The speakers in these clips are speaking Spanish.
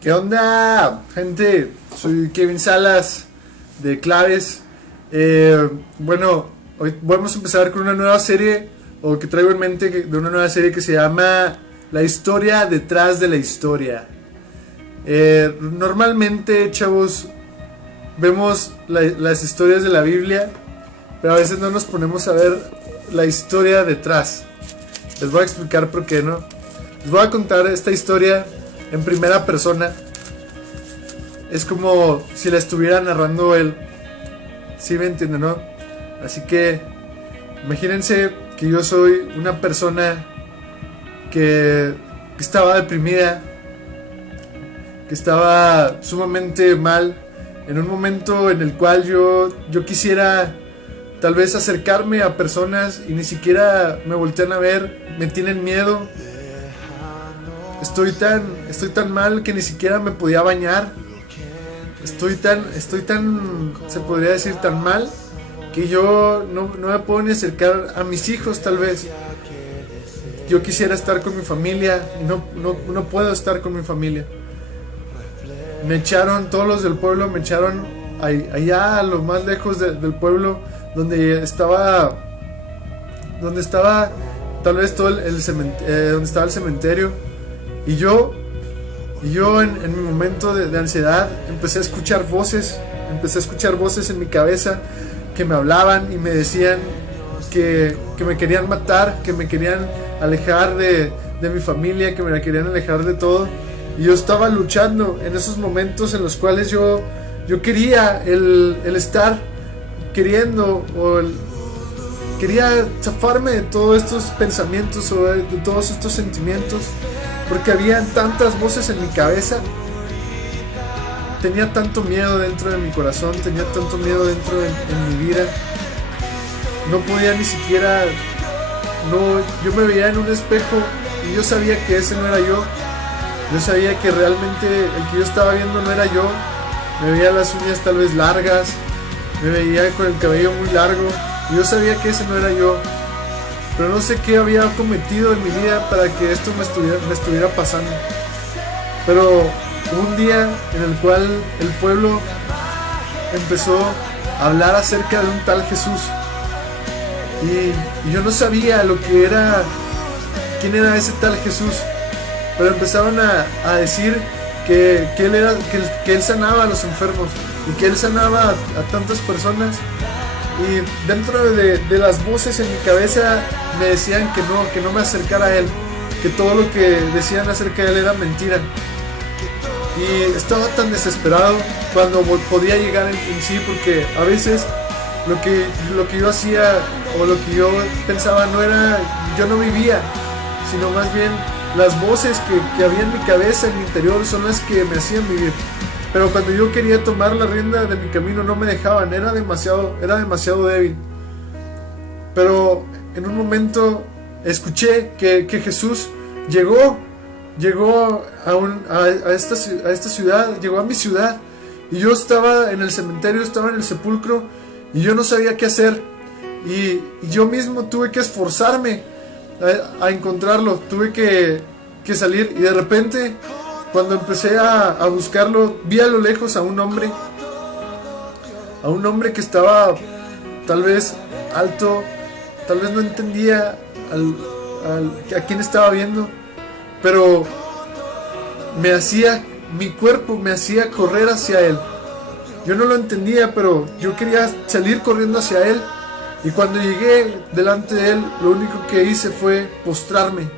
¿Qué onda, gente? Soy Kevin Salas de Claves. Bueno, hoy vamos a empezar con una nueva serie, o que traigo en mente de una nueva serie que se llama La historia detrás de la historia. Normalmente, chavos, vemos las historias de la Biblia, pero a veces no nos ponemos a ver la historia detrás. Les voy a explicar por qué, ¿no? Les voy a contar esta historia en primera persona. Es como si la estuviera narrando él. ¿Sí me entienden, no? Así que imagínense que yo soy una persona que estaba deprimida, que estaba sumamente mal, en un momento en el cual yo quisiera tal vez acercarme a personas y ni siquiera me voltean a ver, me tienen miedo. Estoy tan mal que ni siquiera me podía bañar. Estoy tan, se podría decir, tan mal que yo no me puedo ni acercar a mis hijos. Tal vez yo quisiera estar con mi familia y no puedo estar con mi familia. Me echaron, todos los del pueblo me echaron allá a lo más lejos del pueblo, donde estaba tal vez todo donde estaba el cementerio. Y yo en mi momento de ansiedad empecé a escuchar voces en mi cabeza que me hablaban y me decían que me querían matar, que me querían alejar de mi familia, que me querían alejar de todo. Y yo estaba luchando en esos momentos en los cuales yo quería el estar queriendo, quería zafarme de todos estos pensamientos o de todos estos sentimientos, porque había tantas voces en mi cabeza. Tenía tanto miedo dentro de mi corazón, tenía tanto miedo dentro de mi vida. No podía ni siquiera, yo me veía en un espejo y yo sabía que ese no era yo. Yo sabía que realmente el que yo estaba viendo no era yo. Me veía las uñas tal vez largas, me veía con el cabello muy largo, y yo sabía que ese no era yo. Pero no sé qué había cometido en mi vida para que esto me estuviera pasando. Pero un día en el cual el pueblo empezó a hablar acerca de un tal Jesús, y yo no sabía lo que era, quién era ese tal Jesús. Pero empezaron a decir que él sanaba a los enfermos y que él sanaba a tantas personas. Y dentro de las voces en mi cabeza me decían que no me acercara a él, que todo lo que decían acerca de él era mentira. Y estaba tan desesperado cuando podía llegar en sí, porque a veces lo que yo hacía o lo que yo pensaba yo no vivía, sino más bien las voces que había en mi cabeza, en mi interior, son las que me hacían vivir. Pero cuando yo quería tomar la rienda de mi camino no me dejaban, era demasiado débil. Pero en un momento escuché que Jesús llegó a esta ciudad, llegó a mi ciudad, y yo estaba en el cementerio, estaba en el sepulcro, y yo no sabía qué hacer, y yo mismo tuve que esforzarme a encontrarlo. Tuve que salir, y de repente, cuando empecé a buscarlo, vi a lo lejos a un hombre que estaba tal vez alto, tal vez no entendía a quién estaba viendo, pero mi cuerpo me hacía correr hacia él. Yo no lo entendía, pero yo quería salir corriendo hacia él. Y cuando llegué delante de él, lo único que hice fue postrarme.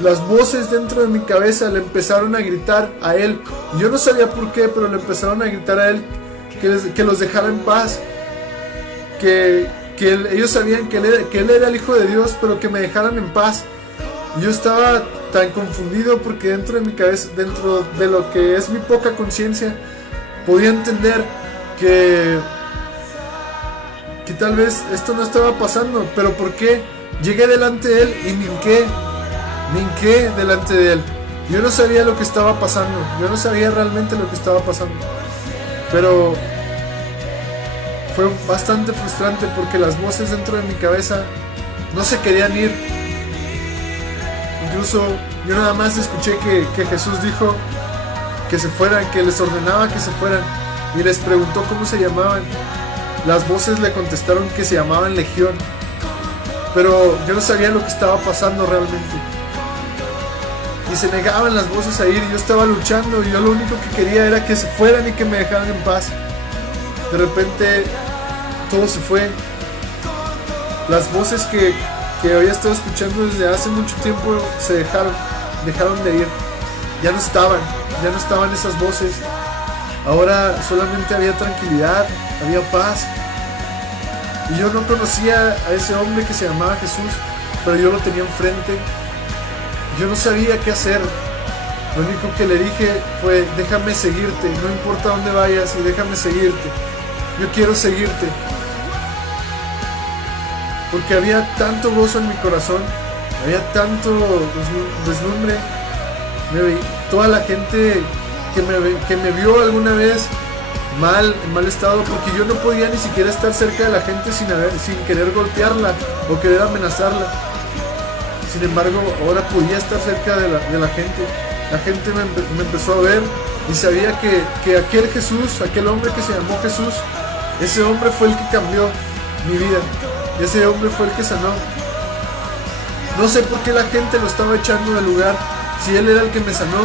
Las voces dentro de mi cabeza le empezaron a gritar a él. Yo no sabía por qué, pero le empezaron a gritar a él que los dejara en paz. Ellos sabían que él era el Hijo de Dios, pero que me dejaran en paz. Y yo estaba tan confundido porque dentro de mi cabeza, dentro de lo que es mi poca conciencia, podía entender que tal vez esto no estaba pasando. Pero ¿por qué? Llegué delante de él y me hinqué delante de él. Yo no sabía lo que estaba pasando, yo no sabía realmente lo que estaba pasando, pero fue bastante frustrante porque las voces dentro de mi cabeza no se querían ir. Incluso yo nada más escuché que Jesús dijo que se fueran, que les ordenaba que se fueran, y les preguntó cómo se llamaban. Las voces le contestaron que se llamaban Legión, pero yo no sabía lo que estaba pasando realmente. Y se negaban las voces a ir, y yo estaba luchando, y yo lo único que quería era que se fueran y que me dejaran en paz. De repente todo se fue. Las voces que había estado escuchando desde hace mucho tiempo se dejaron de ir. Ya no estaban esas voces. Ahora solamente había tranquilidad, había paz. Y yo no conocía a ese hombre que se llamaba Jesús, pero yo lo tenía enfrente. Yo no sabía qué hacer. Lo único que le dije fue: déjame seguirte, no importa dónde vayas, y déjame seguirte. Yo quiero seguirte. Porque había tanto gozo en mi corazón, había tanto deslumbre. Toda la gente que me vio alguna vez en mal estado, porque yo no podía ni siquiera estar cerca de la gente sin querer golpearla o querer amenazarla. Sin embargo, ahora podía estar cerca de la gente. La gente me empezó a ver y sabía que aquel Jesús, aquel hombre que se llamó Jesús, ese hombre fue el que cambió mi vida. Ese hombre fue el que sanó. No sé por qué la gente lo estaba echando del lugar, si él era el que me sanó.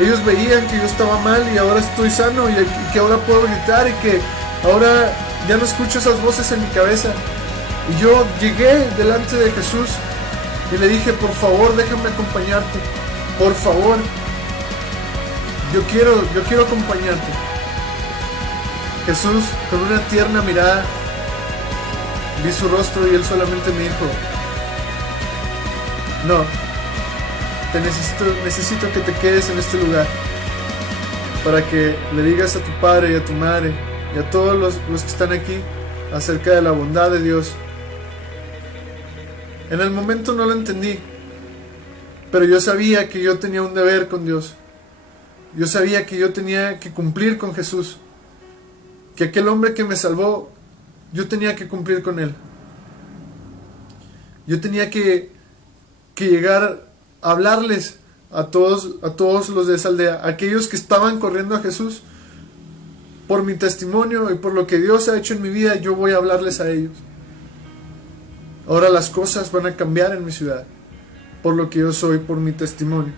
Ellos veían que yo estaba mal y ahora estoy sano, y que ahora puedo gritar, y que ahora ya no escucho esas voces en mi cabeza. Y yo llegué delante de Jesús y le dije: por favor, déjame acompañarte. Por favor, yo quiero acompañarte. Jesús, con una tierna mirada, vi su rostro y él solamente me dijo: no, necesito que te quedes en este lugar, para que le digas a tu padre y a tu madre y a todos los que están aquí acerca de la bondad de Dios. En el momento no lo entendí, pero yo sabía que yo tenía un deber con Dios. Yo sabía que yo tenía que cumplir con Jesús, que aquel hombre que me salvó, yo tenía que cumplir con él. Yo tenía que llegar a hablarles a todos los de esa aldea, aquellos que estaban corriendo a Jesús. Por mi testimonio y por lo que Dios ha hecho en mi vida, yo voy a hablarles a ellos. Ahora las cosas van a cambiar en mi ciudad, por lo que yo soy, por mi testimonio.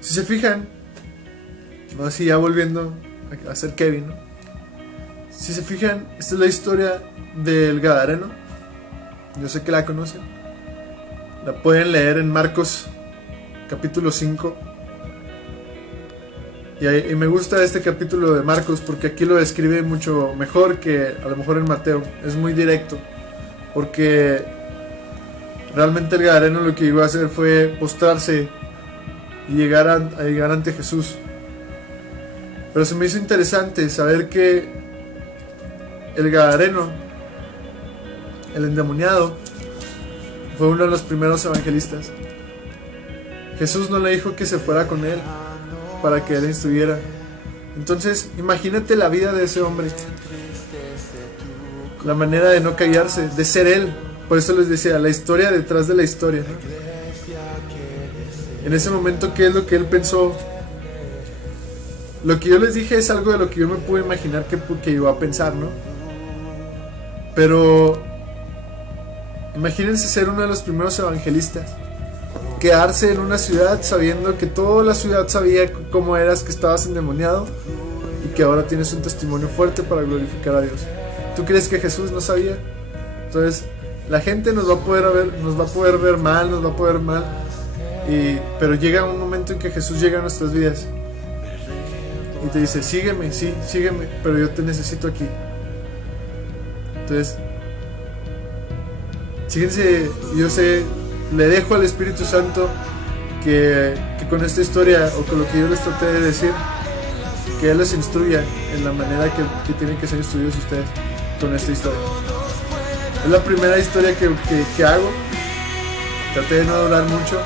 Si se fijan, así ya volviendo a ser Kevin, ¿no? Si se fijan, esta es la historia del Gadareno. Yo sé que la conocen. La pueden leer en Marcos capítulo 5. Y me gusta este capítulo de Marcos porque aquí lo describe mucho mejor que a lo mejor en Mateo. Es muy directo, porque realmente el Gadareno lo que iba a hacer fue postrarse y llegar ante Jesús. Pero se me hizo interesante saber que el Gadareno, el endemoniado, fue uno de los primeros evangelistas. Jesús no le dijo que se fuera con él para que él instruyera. Entonces, imagínate la vida de ese hombre, la manera de no callarse, de ser él. Por eso les decía, la historia detrás de la historia, ¿no? En ese momento, ¿qué es lo que él pensó? Lo que yo les dije es algo de lo que yo me pude imaginar que iba a pensar, ¿no? Pero imagínense ser uno de los primeros evangelistas, quedarse en una ciudad sabiendo que toda la ciudad sabía cómo eras, que estabas endemoniado, y que ahora tienes un testimonio fuerte para glorificar a Dios. ¿Tú crees que Jesús no sabía? Entonces la gente nos va a poder ver mal, pero llega un momento en que Jesús llega a nuestras vidas y te dice: sígueme, sí, sígueme, pero yo te necesito aquí. Entonces, fíjense, yo sé, le dejo al Espíritu Santo que con esta historia, o con lo que yo les traté de decir, que Él les instruya en la manera que tienen que ser instruidos ustedes con esta historia. Es la primera historia que hago. Traté de no hablar mucho,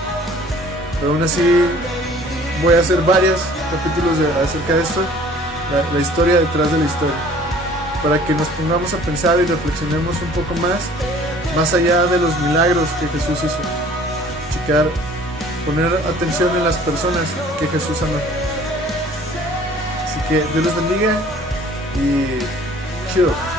pero aún así voy a hacer varios capítulos acerca de esto, la historia detrás de la historia, para que nos pongamos a pensar y reflexionemos un poco más allá de los milagros que Jesús hizo. Checar poner atención en las personas que Jesús amó. Así que Dios los bendiga y chido.